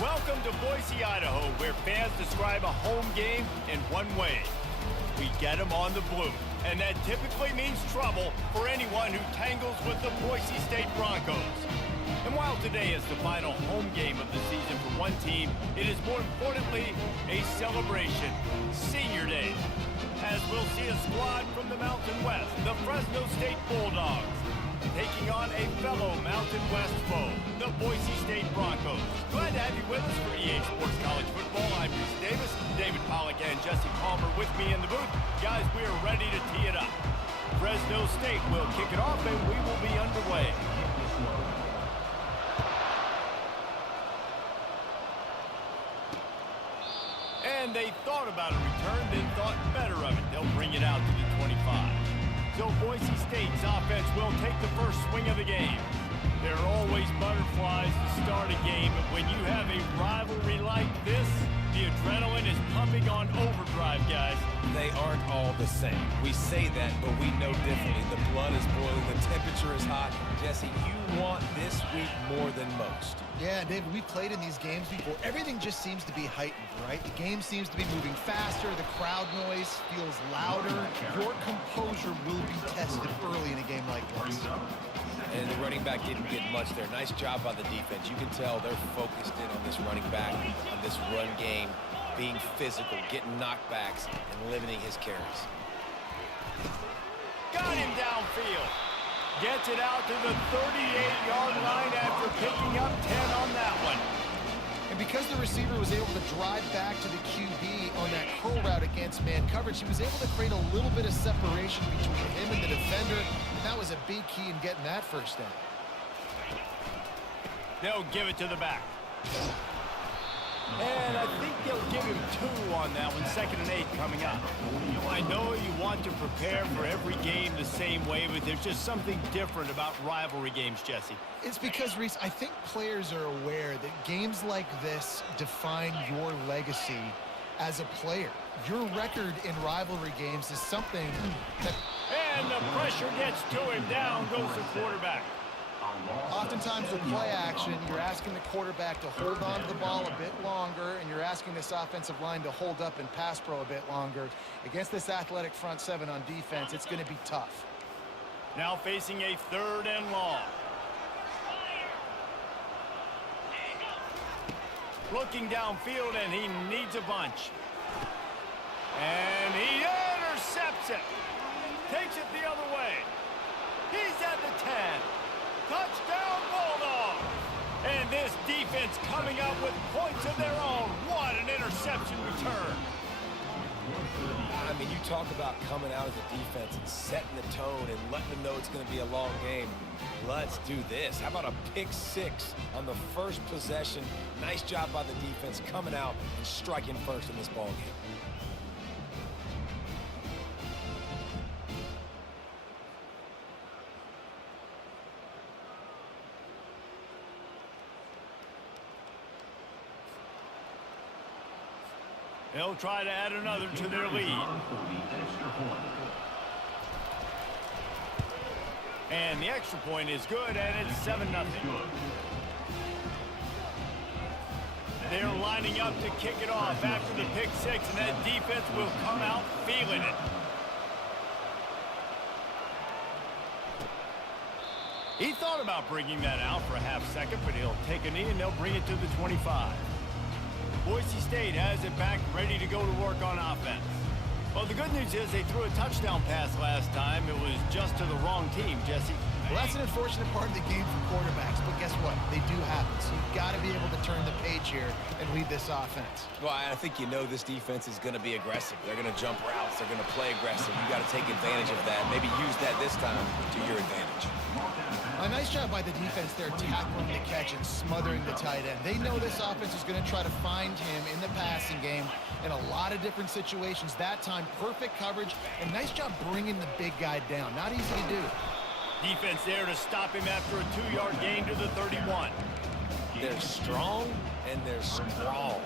Welcome to Boise, Idaho, where fans describe a home game in one way. We get them on the blue, and that typically means trouble for anyone who tangles with the Boise State Broncos. And while today is the final home game of the season for one team, it is more importantly a celebration, Senior Day, as we'll see a squad from the Mountain West, the Fresno State Bulldogs, taking on a fellow Mountain West foe, the Boise State Broncos. Glad to have you with us for EA Sports College Football. I'm Reese Davis, David Pollack and Jesse Palmer with me in the booth. Guys, we are ready to tee it up. Fresno State will kick it off and we will be underway. And they thought about a return, then thought better of it. They'll bring it out to the 25. So Boise State's offense will take the first swing of the game. There are always butterflies to start a game, but when you have a rivalry like this, the adrenaline is pumping on overdrive, guys. They aren't all the same. We say that, but we know differently. The blood is boiling, the temperature is hot. Jesse, you want this week more than most. Yeah, David, we played in these games before. Everything just seems to be heightened, right? The game seems to be moving faster. The crowd noise feels louder. Your composure will be tested early in a game like this. And the running back didn't get much there. Nice job by the defense. You can tell they're focused in on this running back, on this run game, being physical, getting knockbacks, and limiting his carries. Got him downfield. Gets it out to the 38-yard line after picking up 10 on that one. And because the receiver was able to drive back to the QB on that curl route against man coverage, he was able to create a little bit of separation between him and the defender, and that was a big key in getting that first down. They'll give it to the back. And I think they'll give him 2 on that one, 2nd and 8 coming up. I know you want to prepare for every game the same way, but there's just something different about rivalry games, Jesse. It's because, Reese, I think players are aware that games like this define your legacy as a player. Your record in rivalry games is something that... And the pressure gets to him. Down goes the quarterback. Oftentimes with play action, you're asking the quarterback to hold on to the ball a bit longer, and you're asking this offensive line to hold up and pass pro a bit longer. Against this athletic front seven on defense, it's going to be tough. Now facing a 3rd and long. Looking downfield, and he needs a bunch. And he intercepts it. Takes it the other way. He's at the 10. Touchdown, Bulldogs! And this defense coming up with points of their own. What an interception return. I mean, you talk about coming out as a defense and setting the tone and letting them know it's going to be a long game. Let's do this. How about a pick 6 on the first possession? Nice job by the defense coming out and striking first in this ball game. They'll try to add another to their lead. And the extra point is good, and it's 7-0. They're lining up to kick it off after the pick 6, and that defense will come out feeling it. He thought about bringing that out for a half second, but he'll take a knee, and they'll bring it to the 25. Boise State has it back, ready to go to work on offense. Well, the good news is they threw a touchdown pass last time. It was just to the wrong team, Jesse. Well, that's an unfortunate part of the game for quarterbacks, but guess what? They do happen, so you've got to be able to turn the page here and lead this offense. Well, I think you know this defense is going to be aggressive. They're going to jump routes. They're going to play aggressive. You got to take advantage of that. Maybe use that this time to your advantage. A nice job by the defense there, tackling the catch and smothering the tight end. They know this offense is going to try to find him in the passing game in a lot of different situations. That time, perfect coverage, and nice job bringing the big guy down. Not easy to do. Defense there to stop him after a 2-yard gain to the 31. They're strong and they're strong.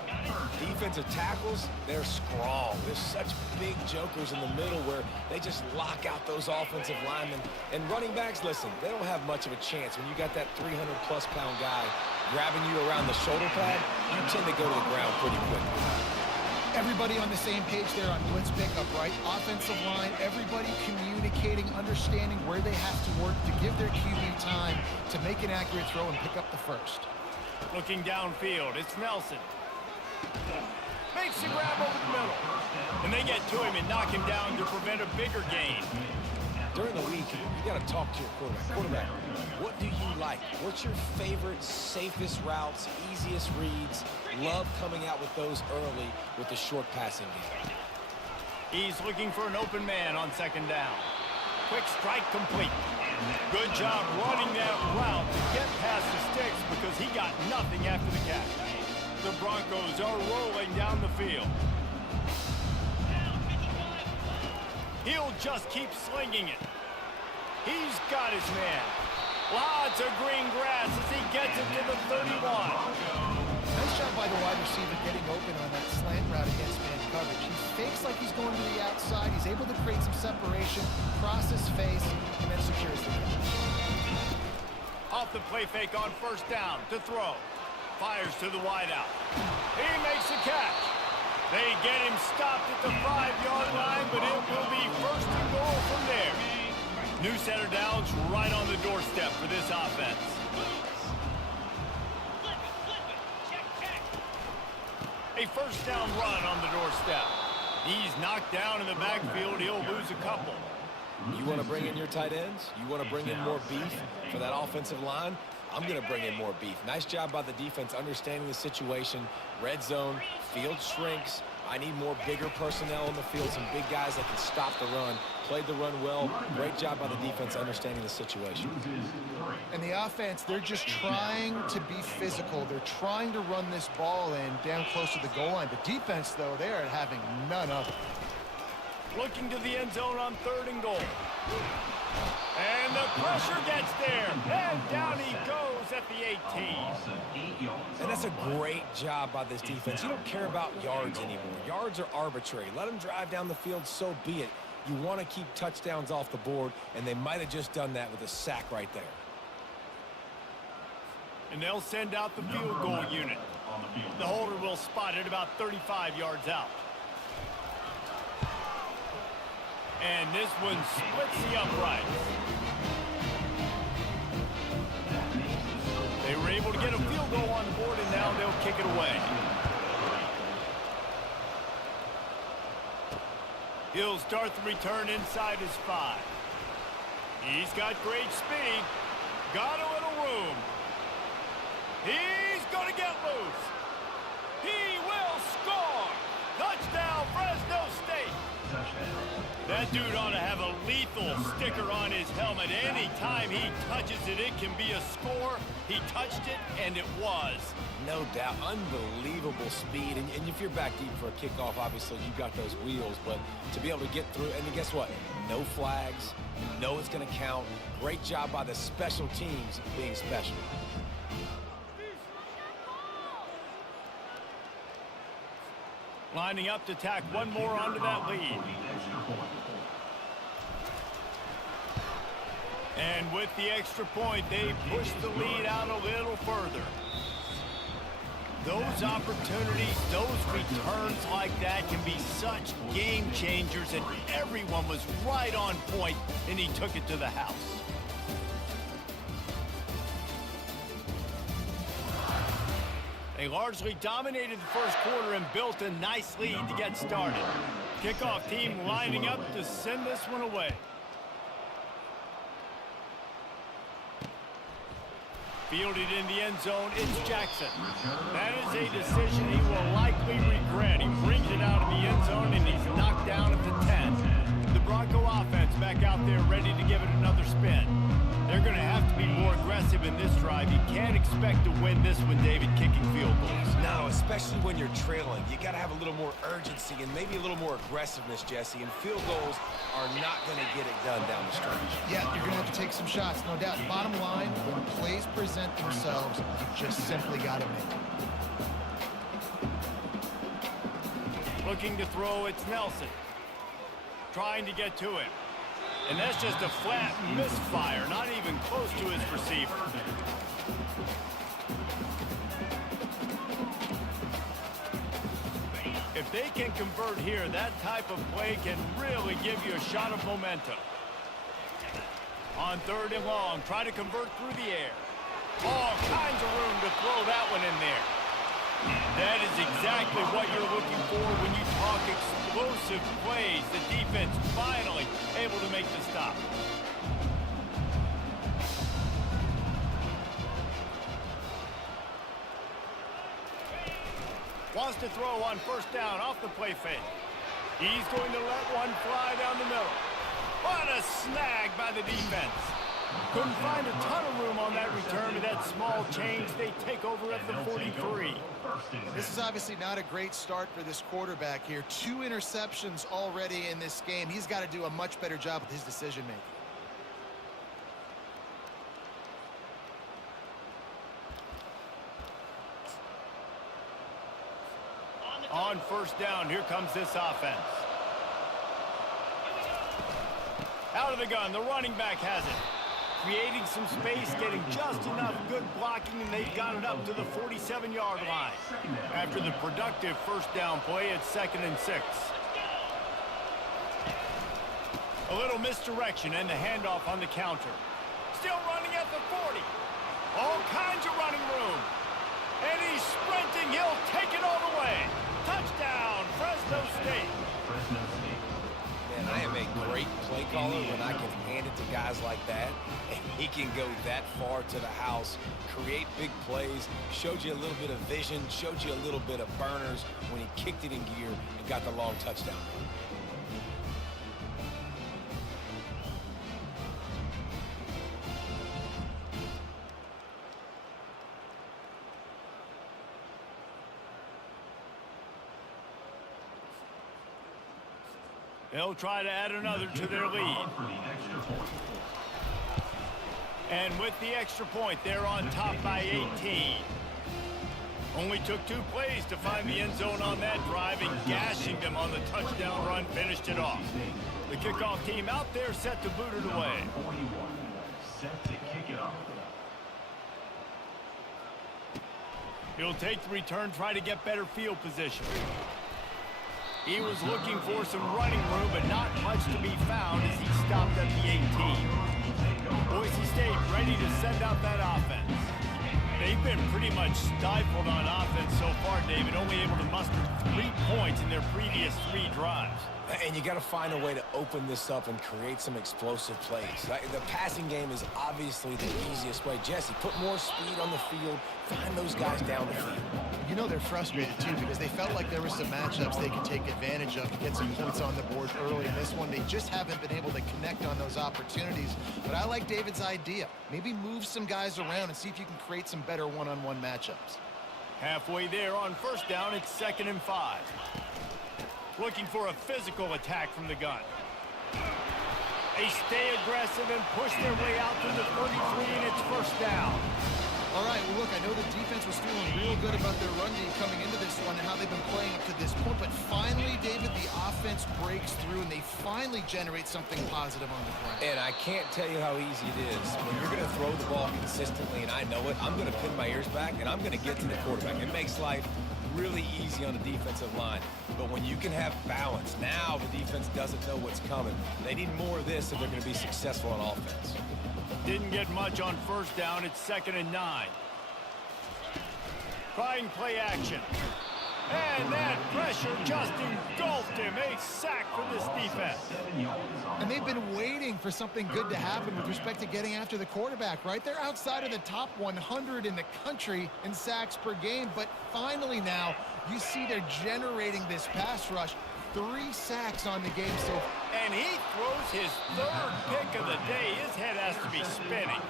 Defensive tackles, they're strong. There's such big jokers in the middle where they just lock out those offensive linemen. And running backs, listen, they don't have much of a chance. When you got that 300-plus pound guy grabbing you around the shoulder pad, you tend to go to the ground pretty quickly. Everybody on the same page there on blitz pickup, right? Offensive line, everybody communicating, understanding where they have to work to give their QB time to make an accurate throw and pick up the first. Looking downfield, it's Nelson. Makes the grab over the middle. And they get to him and knock him down to prevent a bigger gain. During the week, you got to talk to your quarterback. What do you like? What's your favorite, safest routes, easiest reads? Love coming out with those early with the short passing game. He's looking for an open man on second down. Quick strike complete. Good job running that route to get past the sticks because he got nothing after the catch. The Broncos are rolling down the field. He'll just keep slinging it. He's got his man. Lots of green grass as he gets it to the 31. Nice job by the wide receiver getting open on that slant route against man coverage. He fakes like he's going to the outside. He's able to create some separation, cross his face, and then secures the catch. Off the play fake on first down to throw. Fires to the wideout. He makes the catch. They get him stopped at the 5-yard line, but it will be first and goal from there. New set of downs right on the doorstep for this offense. A first down run on the doorstep. He's knocked down in the backfield. He'll lose a couple. You want to bring in your tight ends? You want to bring in more beef for that offensive line? I'm going to bring in more beef. Nice job by the defense understanding the situation. Red zone, field shrinks. I need more bigger personnel in the field, some big guys that can stop the run. Played the run well. Great job by the defense understanding the situation. And the offense, they're just trying to be physical. They're trying to run this ball in down close to the goal line. The defense, though, they are having none of it. Looking to the end zone on 3rd and goal. And the pressure gets there. And down he goes at the 18. And that's a great job by this defense. You don't care about yards anymore. Yards are arbitrary. Let them drive down the field, so be it. You want to keep touchdowns off the board, and they might have just done that with a sack right there. And they'll send out the field goal unit. The holder will spot it about 35 yards out. And this one splits the uprights. They were able to get a field goal on the board, and now they'll kick it away. He'll start the return inside his 5. He's got great speed. Got a little room. He's going to get loose. He will score. Touchdown, Fresno State. That dude ought to have a lethal sticker on his helmet. Anytime he touches it, it can be a score. He touched it, and it was. No doubt. Unbelievable speed. And if you're back deep for a kickoff, obviously you've got those wheels. But to be able to get through, and guess what? No flags. You know it's going to count. Great job by the special teams being special. Lining up to tack one more onto that lead. And with the extra point, they push the lead out a little further. Those opportunities, those returns like that can be such game changers, and everyone was right on point, and he took it to the house. They largely dominated the first quarter and built a nice lead to get started. Kickoff team lining up to send this one away. Fielded in the end zone, it's Jackson. That is a decision he will likely regret. He brings it out of the end zone, and he's knocked down at the 10. The Bronco offense back out there ready to give it another spin. They're going to have to be more aggressive in this drive. You can't expect to win this one, David, kicking field goals. No, especially when you're trailing. You got to have a little more urgency and maybe a little more aggressiveness, Jesse. And field goals are not going to get it done down the stretch. Yeah, you're going to have to take some shots, no doubt. Bottom line, when plays present themselves, you just simply got to make them. Looking to throw, it's Nelson. Trying to get to him. And that's just a flat misfire, not even close to his receiver. If they can convert here, that type of play can really give you a shot of momentum. On 3rd and long, try to convert through the air. All kinds of room to throw that one in there. That is exactly what you're looking for when you talk explosive plays. The defense finally able to make the stop. Wants to throw on 1st down off the play fake. He's going to let one fly down the middle. What a snag by the defense. Couldn't find a ton of room on that return to that small change. They take over at the 43. This is obviously not a great start for this quarterback here. 2 interceptions already in this game. He's got to do a much better job with his decision-making. On 1st down, here comes this offense. Out of the gun, the running back has it. Creating some space, getting just enough good blocking, and they've got it up to the 47-yard line. After the productive 1st down play, it's 2nd and 6. A little misdirection and the handoff on the counter. Still running at the 40. All kinds of running room. And he's sprinting. He'll take it all the way. Touchdown, Fresno State. Man, I am a great play caller when I can hand it to guys like that. And he can go that far to the house, create big plays, showed you a little bit of vision, showed you a little bit of burners when he kicked it in gear and got the long touchdown. They'll try to add another to their lead. And with the extra point, they're on top by 18. Only took 2 plays to find the end zone on that drive, and gashing them on the touchdown run finished it off. The kickoff team out there set to boot it away. He'll take the return, try to get better field position. He was looking for some running room, but not much to be found as he stopped at the 18. Boise State ready to send out that offense. They've been pretty much stifled on offense so far, David, only able to muster 3 points in their previous 3 drives. And you got to find a way to open this up and create some explosive plays. The passing game is obviously the easiest way. Jesse, put more speed on the field, find those guys down the field. You know they're frustrated, too, because they felt like there were some matchups they could take advantage of to get some points on the board early. In this one, they just haven't been able to connect on those opportunities. But I like David's idea. Maybe move some guys around and see if you can create some better one-on-one matchups. Halfway there on 1st down, it's 2nd and 5. Looking for a physical attack from the gun. They stay aggressive and push their way out to the 33, and it's 1st down. All right, well, look, I know the defense was feeling real good about their run game coming into this one and how they've been playing up to this point. But finally, David, the offense breaks through, and they finally generate something positive on the ground. And I can't tell you how easy it is. When you're going to throw the ball consistently, and I know it, I'm going to pin my ears back, and I'm going to get to the quarterback. It makes life really easy on the defensive line. But when you can have balance, now the defense doesn't know what's coming. They need more of this if they're going to be successful on offense. Didn't get much on 1st down. It's 2nd and 9. Trying play action. And that pressure just engulfed him. A sack for this defense. And they've been waiting for something good to happen with respect to getting after the quarterback, right? They're outside of the top 100 in the country in sacks per game. But finally now, you see they're generating this pass rush. 3 sacks on the game so far. And he throws his 3rd pick of the day. His head has to be spinning.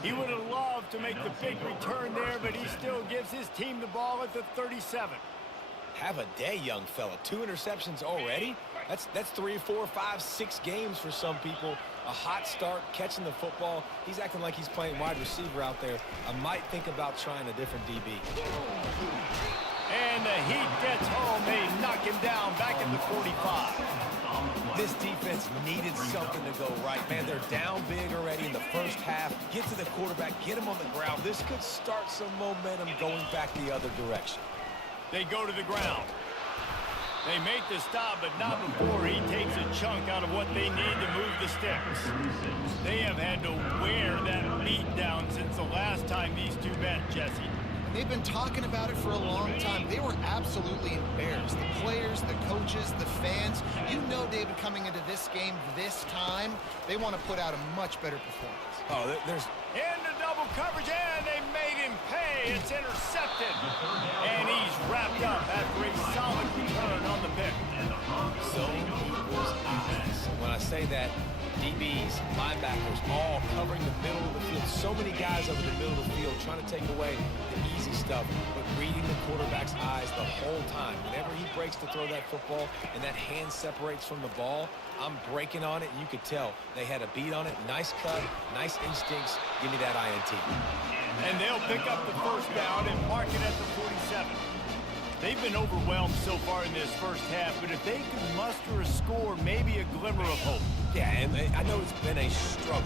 He would have loved to make the big return there, but he still gives his team the ball at the 37. Have a day, young fella. 2 interceptions already? That's 3, 4, 5, 6 games for some people. A hot start, catching the football. He's acting like he's playing wide receiver out there. I might think about trying a different DB. And the heat gets home. They knock him down back at the 45. This defense needed something to go right, man. They're down big already in the first half. Get to the quarterback, get him on the ground. This could start some momentum going back the other direction. They go to the ground. They make the stop, but not before he takes a chunk out of what they need to move the sticks. They have had to wear that beat down since the last time these two met, Jesse. They've been talking about it for a long time. They were absolutely embarrassed. The players, the coaches, the fans. You know, David, coming into this game this time, they want to put out a much better performance. Oh, there's... Into double coverage, and they made him pay. It's intercepted. And he's wrapped up after a solid return on the pick. Zone equals eyes. When I say that, DBs, linebackers, all covering the middle of the field. So many guys over the middle of the field trying to take away the easy stuff, but reading the quarterback's eyes the whole time. Whenever he breaks to throw that football and that hand separates from the ball, I'm breaking on it, and you could tell they had a beat on it. Nice cut, nice instincts. Give me that INT. And they'll pick up the first down and mark it at the 47. They've been overwhelmed so far in this first half, but if they can muster a score, maybe a glimmer of hope. Yeah, and I know it's been a struggle.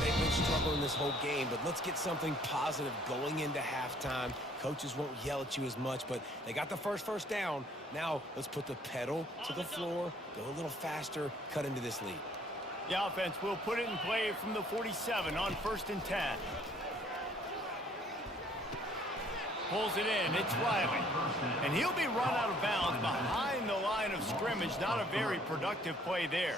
They've been struggling this whole game, but let's get something positive going into halftime. Coaches won't yell at you as much, but they got the first down. Now let's put the pedal to the floor, go a little faster, cut into this lead. The offense will put it in play from the 47 on 1st and 10. Pulls it in. It's Riley. And he'll be run out of bounds behind the line of scrimmage. Not a very productive play there.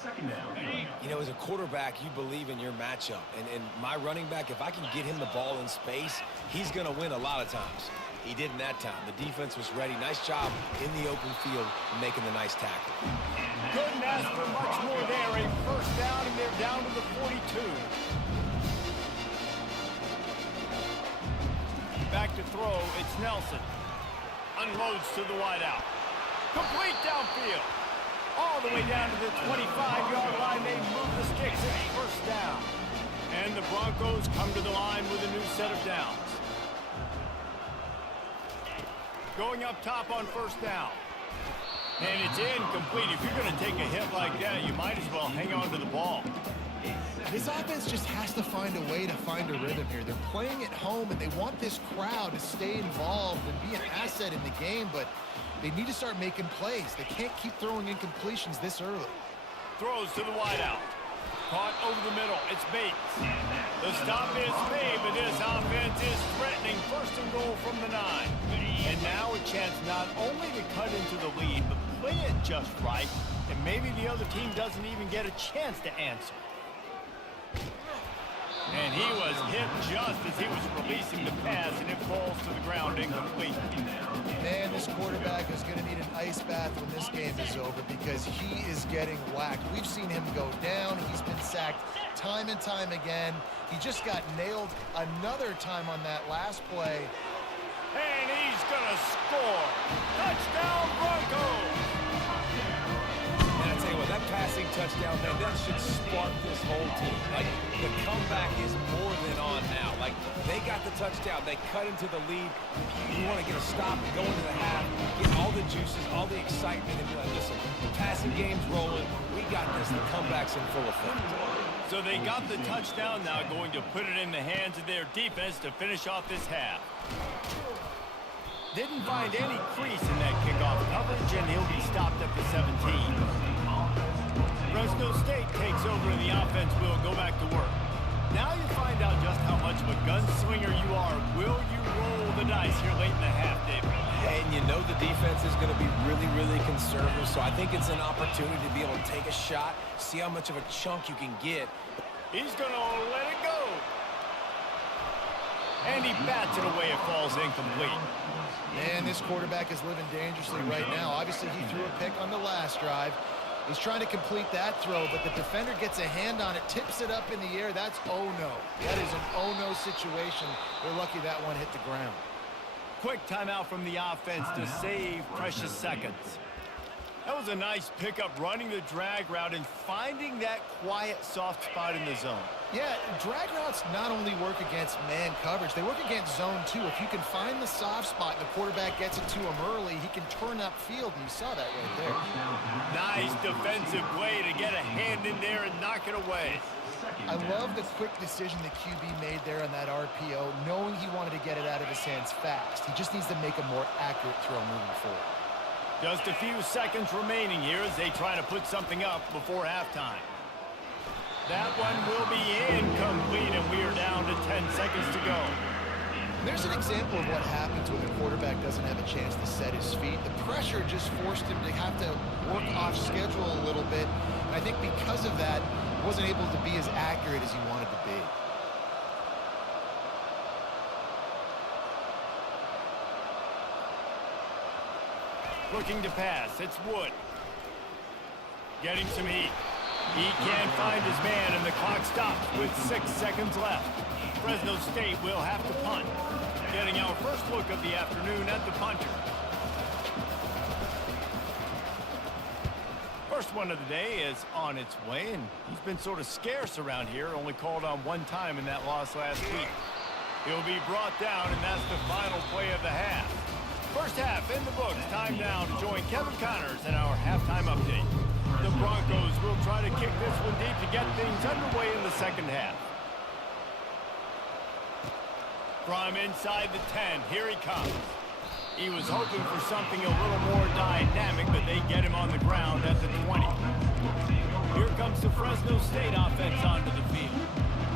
You know, as a quarterback, you believe in your matchup. And my running back, if I can get him the ball in space, he's going to win a lot of times. He didn't that time. The defense was ready. Nice job in the open field making the nice tackle. Couldn't ask for much more there. A first down, and they're down to the 42. Back to throw, it's Nelson. Unloads to the wideout. Complete downfield. All the way down to the 25-yard line. They move the sticks. It's first down. And the Broncos come to the line with a new set of downs. Going up top on first down. And it's incomplete. If you're going to take a hit like that, you might as well hang on to the ball. This offense just has to find a way to find a rhythm here. They're playing at home, and they want this crowd to stay involved and be an asset in the game, but they need to start making plays. They can't keep throwing incompletions this early. Throws to the wideout. Caught over the middle. It's Bates. The stop is made, but this offense is threatening. 1st and goal from the 9. And now a chance not only to cut into the lead, but play it just right, and maybe the other team doesn't even get a chance to answer. And he was hit just as he was releasing the pass, and it falls to the ground incomplete. Man, this quarterback is going to need an ice bath when this game is over because he is getting whacked. We've seen him go down. He's been sacked time and time again. He just got nailed another time on that last play. And he's going to score. Touchdown, Broncos! And I tell you what, that passing touchdown, man, that should spark this whole team. Like, the comeback is more than on now. Like, they got the touchdown. They cut into the lead. You want to get a stop and go into the half, get all the juices, all the excitement, and be like, listen, the passing game's rolling. We got this. The comeback's in full effect. So they got the touchdown, now going to put it in the hands of their defense to finish off this half. Didn't find any crease in that kickoff coverage, and he'll be stopped at the 17. Fresno State takes over, and the offense will go back to work. Now you find out just how much of a gunslinger you are. Will you roll the dice here late in the half, David? And you know the defense is going to be really, really conservative, so I think it's an opportunity to be able to take a shot, see how much of a chunk you can get. He's going to let it go. And he bats it away. It falls incomplete. Man, this quarterback is living dangerously right now. Obviously, he threw a pick on the last drive. He's trying to complete that throw, but the defender gets a hand on it, tips it up in the air. That's oh-no. That is an oh-no situation. They're lucky that one hit the ground. Quick timeout from the offense to save precious seconds. That was a nice pickup, running the drag route and finding that quiet, soft spot in the zone. Yeah, drag routes not only work against man coverage, they work against zone too. If you can find the soft spot and the quarterback gets it to him early, he can turn upfield, and you saw that right there. Nice defensive play to get a hand in there and knock it away. I love the quick decision the QB made there on that RPO, knowing he wanted to get it out of his hands fast. He just needs to make a more accurate throw moving forward. Just a few seconds remaining here as they try to put something up before halftime. That one will be incomplete, and we are down to 10 seconds to go. There's an example of what happens when the quarterback doesn't have a chance to set his feet. The pressure just forced him to have to work off schedule a little bit. And I think because of that, he wasn't able to be as accurate as he wanted to be. Looking to pass, it's Wood. Getting some heat. He can't find his man, and the clock stops with 6 seconds left. Fresno State will have to punt. Getting our first look of the afternoon at the punter. First one of the day is on its way, and he's been sort of scarce around here, only called on one time in that loss last week. He'll be brought down, and that's the final play of the half. First half in the books. Time now to join Kevin Connors in our halftime update. The Broncos will try to kick this one deep to get things underway in the second half. From inside the 10, here he comes. He was hoping for something a little more dynamic, but they get him on the ground at the 20. Here comes the Fresno State offense onto the field.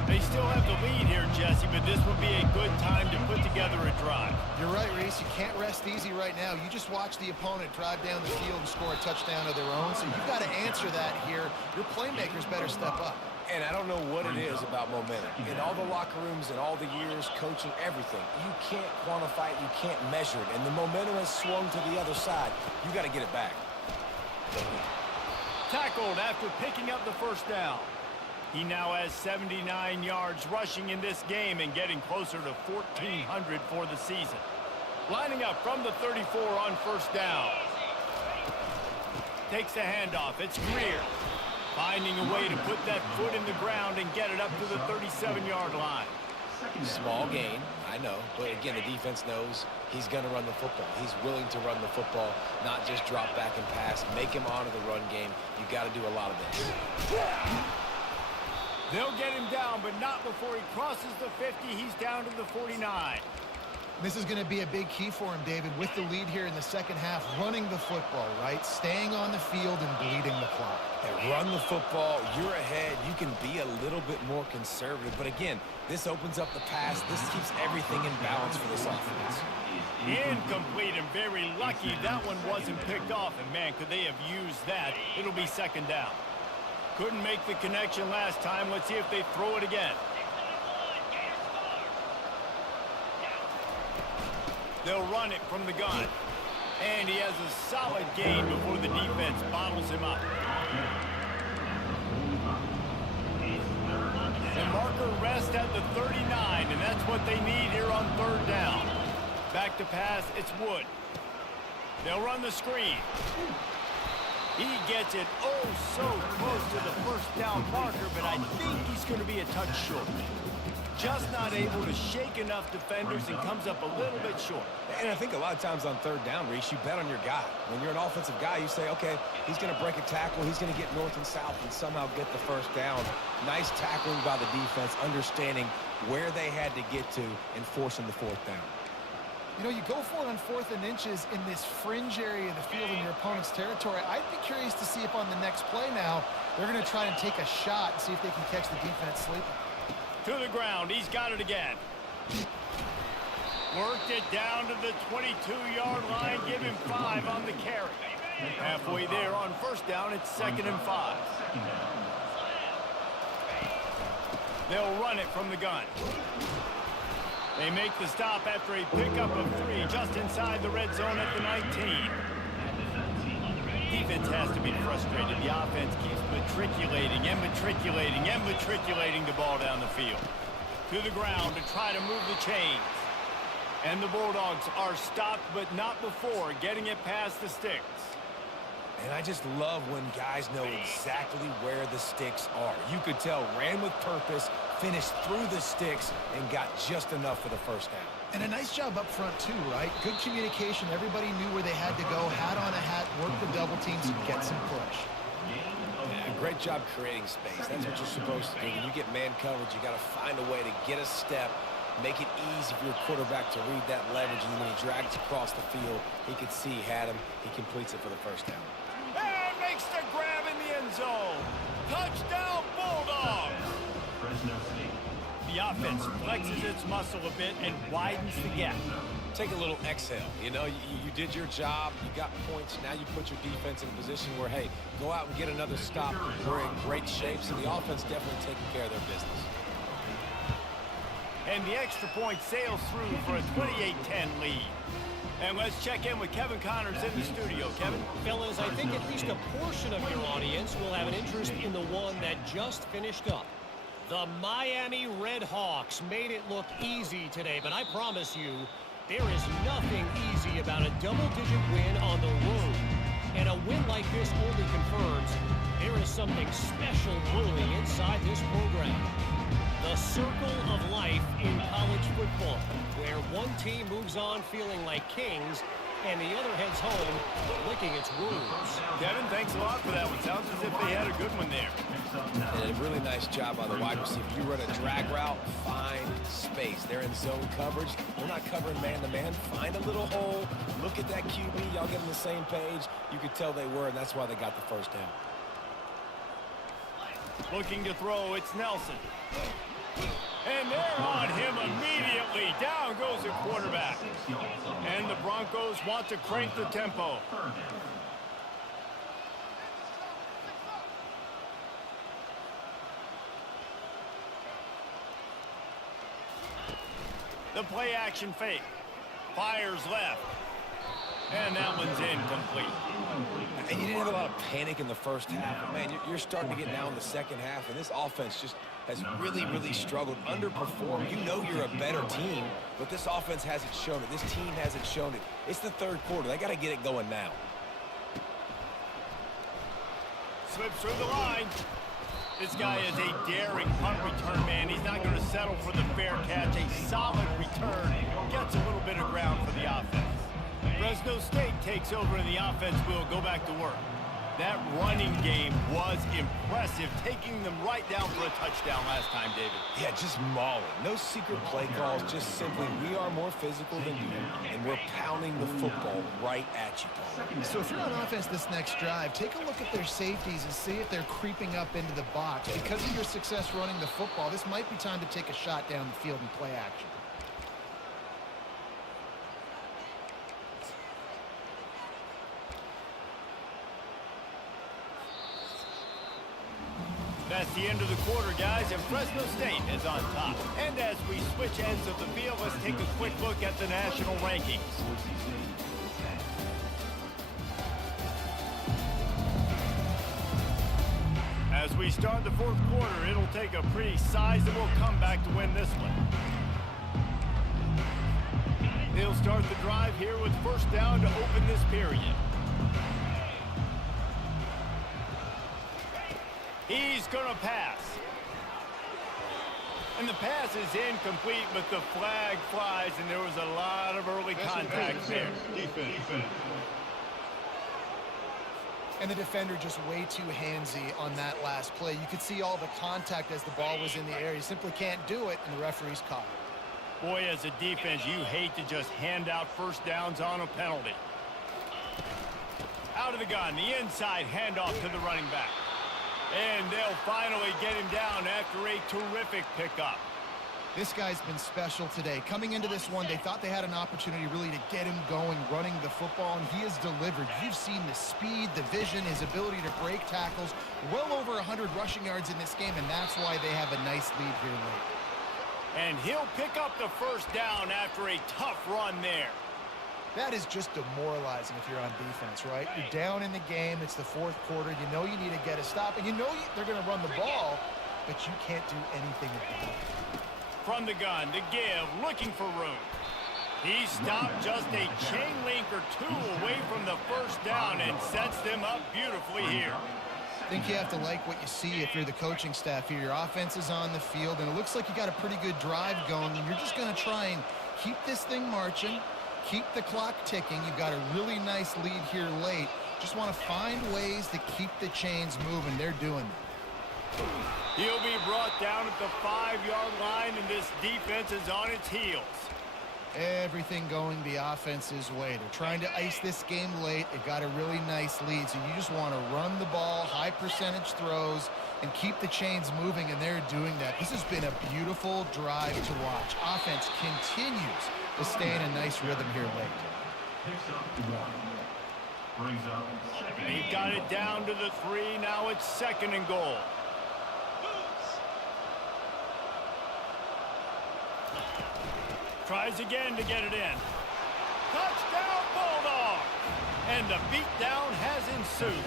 They still have the lead here, Jesse, but this would be a good time to put together a drive. You're right, Reese. You can't rest easy right now. You just watch the opponent drive down the field and score a touchdown of their own, so you've got to answer that here. Your playmakers better step up. And I don't know what it is about momentum. In all the locker rooms and all the years, coaching, everything, you can't quantify it, you can't measure it. And the momentum has swung to the other side. You got to get it back. Tackled after picking up the first down. He now has 79 yards rushing in this game and getting closer to 1,400 for the season. Lining up from the 34 on first down. Takes the handoff. It's Greer. Finding a way to put that foot in the ground and get it up to the 37-yard line. Small gain, I know. But again, the defense knows he's going to run the football. He's willing to run the football, not just drop back and pass. Make him honor the run game. You got to do a lot of this. They'll get him down, but not before he crosses the 50. He's down to the 49. This is going to be a big key for him, David, with the lead here in the second half, running the football, right? Staying on the field and bleeding the clock. Yeah, run the football. You're ahead. You can be a little bit more conservative. But again, this opens up the pass. This keeps everything in balance for this offense. Incomplete, and very lucky that one wasn't picked off. And, man, could they have used that? It'll be second down. Couldn't make the connection last time. Let's see if they throw it again. They'll run it from the gun. And he has a solid gain before the defense bottles him up. The marker rests at the 39, and that's what they need here on third down. Back to pass, it's Wood. They'll run the screen. He gets it oh so close to the first down marker, but I think he's going to be a touch short. Just not able to shake enough defenders and comes up a little bit short. And I think a lot of times on third down, Reese, you bet on your guy. When you're an offensive guy, you say, okay, he's going to break a tackle, he's going to get north and south and somehow get the first down. Nice tackling by the defense, understanding where they had to get to and forcing the fourth down. You know, you go for it on 4th and inches in this fringe area of the field in your opponent's territory. I'd be curious to see if on the next play now, they're going to try and take a shot and see if they can catch the defense sleeping. To the ground, he's got it again. Worked it down to the 22-yard line, give him 5 on the carry. Halfway there on first down, it's 2nd and 5. They'll run it from the gun. They make the stop after a pickup of 3 just inside the red zone at the 19. Defense has to be frustrated. The offense keeps matriculating and matriculating and matriculating the ball down the field. To the ground to try to move the chains. And the Bulldogs are stopped, but not before getting it past the sticks. And I just love when guys know exactly where the sticks are. You could tell ran with purpose, finished through the sticks, and got just enough for the first down. And a nice job up front, too, right? Good communication. Everybody knew where they had to go, hat on a hat, work the double teams, and get some push. Yeah, great job creating space. That's what you're supposed to do. When you get man coverage, you got to find a way to get a step, make it easy for your quarterback to read that leverage, and when he drags across the field, he could see he had him. He completes it for the first down. And makes the grab in the end zone. Touchdown, Bulldogs! The offense flexes its muscle a bit and widens the gap. Take a little exhale. You know, you did your job. You got points. Now you put your defense in a position where, hey, go out and get another stop. We're in great shape, so the offense definitely taking care of their business. And the extra point sails through for a 28-10 lead. And let's check in with Kevin Connors in the studio. Kevin? Fellas, I think at least a portion of your audience will have an interest in the one that just finished up. The Miami Redhawks made it look easy today, but I promise you, there is nothing easy about a double-digit win on the road. And a win like this only confirms there is something special brewing inside this program. The circle of life in college football, where one team moves on feeling like kings, and the other heads home licking its wounds. Kevin, thanks a lot for that one. Sounds as if they had a good one there. And a really nice job by the wide receiver. You run a drag route, find space. They're in zone coverage. They're not covering man-to-man. Find a little hole. Look at that QB. Y'all get on the same page. You could tell they were, and that's why they got the first down. Looking to throw, it's Nelson. And they're on him immediately. Down goes the quarterback. And the Broncos want to crank the tempo. The play action fake. Fires left. And that one's incomplete. And you didn't have a lot of panic in the first half. But man, you're starting to get now in the second half, and this offense just has really, really struggled, underperformed. You know you're a better team, but this offense hasn't shown it. This team hasn't shown it. It's the third quarter. They got to get it going now. Slips through the line. This guy is a daring punt return man. He's not going to settle for the fair catch. A solid return. Gets a little bit of ground for the offense. Fresno State takes over and the offense will go back to work. That running game was impressive, taking them right down for a touchdown last time, David. Yeah, just mauling. No secret play calls, just simply we are more physical than you, and we're pounding the football right at you, Paul. So if you're on offense this next drive, take a look at their safeties and see if they're creeping up into the box. Because of your success running the football, this might be time to take a shot down the field and play action. That's the end of the quarter, guys, and Fresno State is on top. And as we switch ends of the field, let's take a quick look at the national rankings. As we start the fourth quarter, it'll take a pretty sizable comeback to win this one. They'll start the drive here with first down to open this period. He's going to pass. And the pass is incomplete, but the flag flies, and there was a lot of early contact there. Defense. And the defender just way too handsy on that last play. You could see all the contact as the ball was in the air. You simply can't do it, and the referee's caught it. Boy, as a defense, you hate to just hand out first downs on a penalty. Out of the gun, the inside handoff to the running back. And they'll finally get him down after a terrific pickup. This guy's been special today. Coming into this one, they thought they had an opportunity really to get him going, running the football, and he has delivered. You've seen the speed, the vision, his ability to break tackles. Well over 100 rushing yards in this game, and that's why they have a nice lead here late. And he'll pick up the first down after a tough run there. That is just demoralizing if you're on defense, right? You're down in the game. It's the fourth quarter. You know you need to get a stop, and you know they're going to run the ball, but you can't do anything about it. From the gun, to give, looking for room. He stopped just a chain link or two away from the first down and sets them up beautifully here. I think you have to like what you see if you're the coaching staff here. Your offense is on the field, and it looks like you got a pretty good drive going, and you're just going to try and keep this thing marching, keep the clock ticking. You've got a really nice lead here late. Just want to find ways to keep the chains moving. They're doing that. He'll be brought down at the 5-yard line, and this defense is on its heels. Everything going the offense's way. They're trying to ice this game late. They've got a really nice lead, so you just want to run the ball, high percentage throws, and keep the chains moving, and they're doing that. This has been a beautiful drive to watch. Offense continues to stay in a nice rhythm here late. They've got it down to the 3. Now it's 2nd and goal. Tries again to get it in. Touchdown, Bulldogs! And the beatdown has ensued.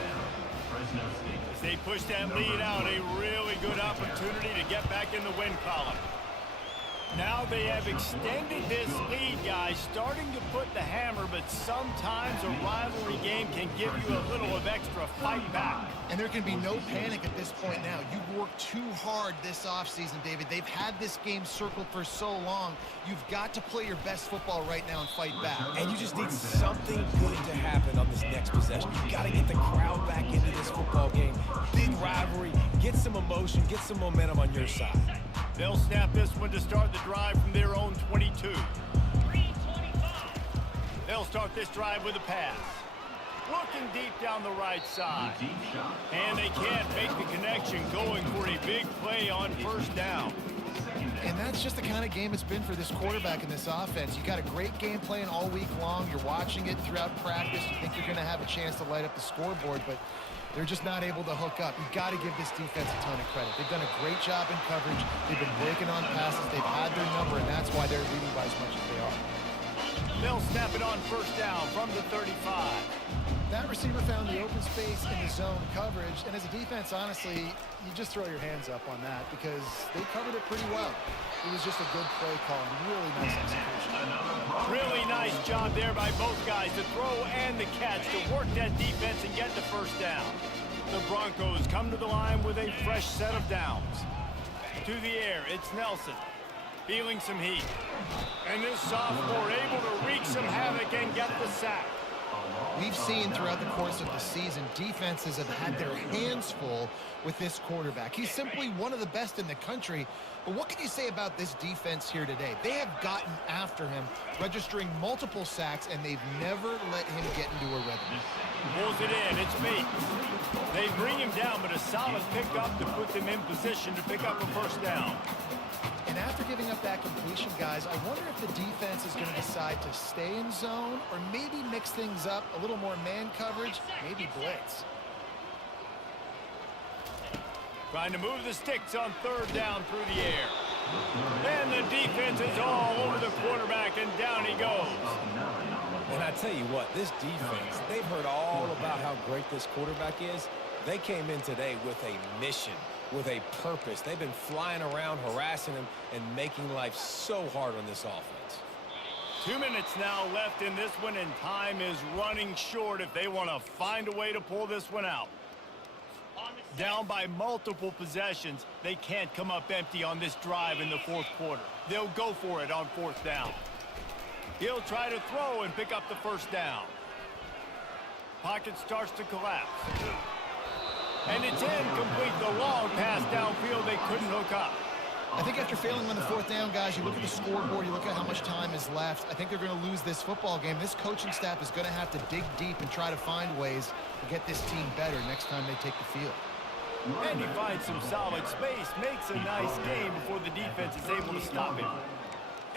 As they push that lead out, a really good opportunity to get back in the win column. Now they have extended this lead, guys, starting to put the hammer, but sometimes a rivalry game can give you a little of extra fight back. And there can be no panic at this point now. You've worked too hard this offseason, David. They've had this game circled for so long. You've got to play your best football right now and fight back. And you just need something good to happen on this next possession. You got to get the crowd back into this football game. Big rivalry. Get some emotion. Get some momentum on your side. They'll snap this one to start the drive from their own 22. They'll start this drive with a pass. Looking deep down the right side. And they can't make the connection, going for a big play on first down. And that's just the kind of game it's been for this quarterback in this offense. You got a great game plan all week long. You're watching it throughout practice. You think you're going to have a chance to light up the scoreboard, but they're just not able to hook up. You've got to give this defense a ton of credit. They've done a great job in coverage. They've been breaking on passes. They've had their number, and that's why they're leading by as much as they are. They'll snap it on first down from the 35. That receiver found the open space in the zone coverage, and as a defense, honestly, you just throw your hands up on that because they covered it pretty well. It was just a good play call and really nice execution. Really nice job there by both guys, the throw and the catch, to work that defense and get the first down. The Broncos come to the line with a fresh set of downs. To the air, it's Nelson, feeling some heat. And this sophomore able to wreak some havoc and get the sack. We've seen throughout the course of the season, defenses have had their hands full with this quarterback. He's simply one of the best in the country. But what can you say about this defense here today? They have gotten after him, registering multiple sacks, and they've never let him get into a rhythm. Pulls it in, it's me. They bring him down, but a solid pickup to put them in position to pick up a first down. And after giving up that completion, guys, I wonder if the defense is going to decide to stay in zone or maybe mix things up, a little more man coverage, maybe blitz. Trying to move the sticks on third down through the air. And the defense is all over the quarterback, and down he goes. And I tell you what, this defense, they've heard all about how great this quarterback is. They came in today with a mission, with a purpose. They've been flying around, harassing him, and making life so hard on this offense. 2 minutes now left in this one, and time is running short if they want to find a way to pull this one out. Down by multiple possessions, they can't come up empty on this drive in the fourth quarter. They'll go for it on fourth down. He'll try to throw and pick up the first down. Pocket starts to collapse. And it's incomplete. The long pass downfield, they couldn't hook up. I think after failing on the fourth down, guys, you look at the scoreboard, you look at how much time is left. I think they're going to lose this football game. This coaching staff is going to have to dig deep and try to find ways to get this team better next time they take the field. And he finds some solid space, makes a nice game before the defense is able to stop him.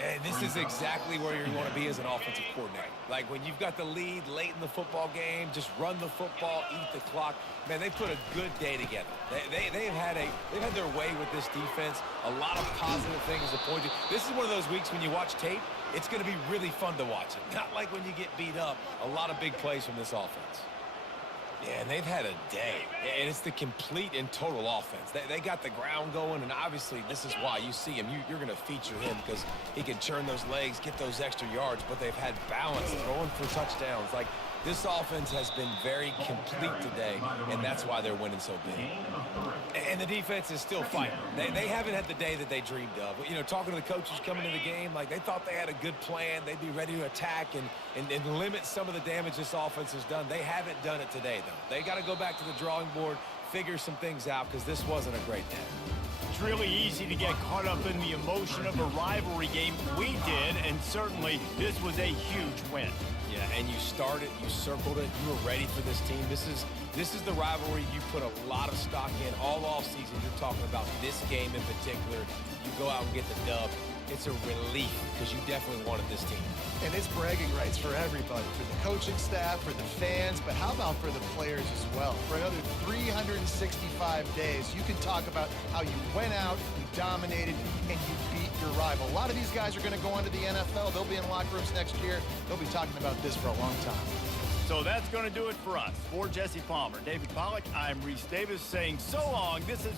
And this is exactly where you want to be as an offensive coordinator. Like when you've got the lead late in the football game, just run the football, eat the clock. Man, they put a good day together. They've had their way with this defense. A lot of positive things to point to. This is one of those weeks when you watch tape, it's going to be really fun to watch it. Not like when you get beat up. A lot of big plays from this offense. Yeah, and they've had a day, and it's the complete and total offense. They got the ground going, and obviously this is why you see him. You're going to feature him because he can churn those legs, get those extra yards, but they've had balance, throwing for touchdowns. Like, this offense has been very complete today, and that's why they're winning so big. And the defense is still fighting. They haven't had the day that they dreamed of. You know, talking to the coaches coming into the game, like, they thought they had a good plan. They'd be ready to attack and limit some of the damage this offense has done. They haven't done it today, though. They got to go back to the drawing board, figure some things out, because this wasn't a great day. It's really easy to get caught up in the emotion of a rivalry game. We did, and certainly this was a huge win. Yeah, and you started, you circled it, you were ready for this team. This is the rivalry you put a lot of stock in all offseason. You're talking about this game in particular. You go out and get the dub. It's a relief because you definitely wanted this team. And it's bragging rights for everybody, for the coaching staff, for the fans, but how about for the players as well? For another 365 days, you can talk about how you went out, you dominated, and you beat your rival. A lot of these guys are going to go on to the NFL. They'll be in locker rooms next year. They'll be talking about this for a long time. So that's going to do it for us. For Jesse Palmer, David Pollack, I'm Reese Davis saying so long. This is...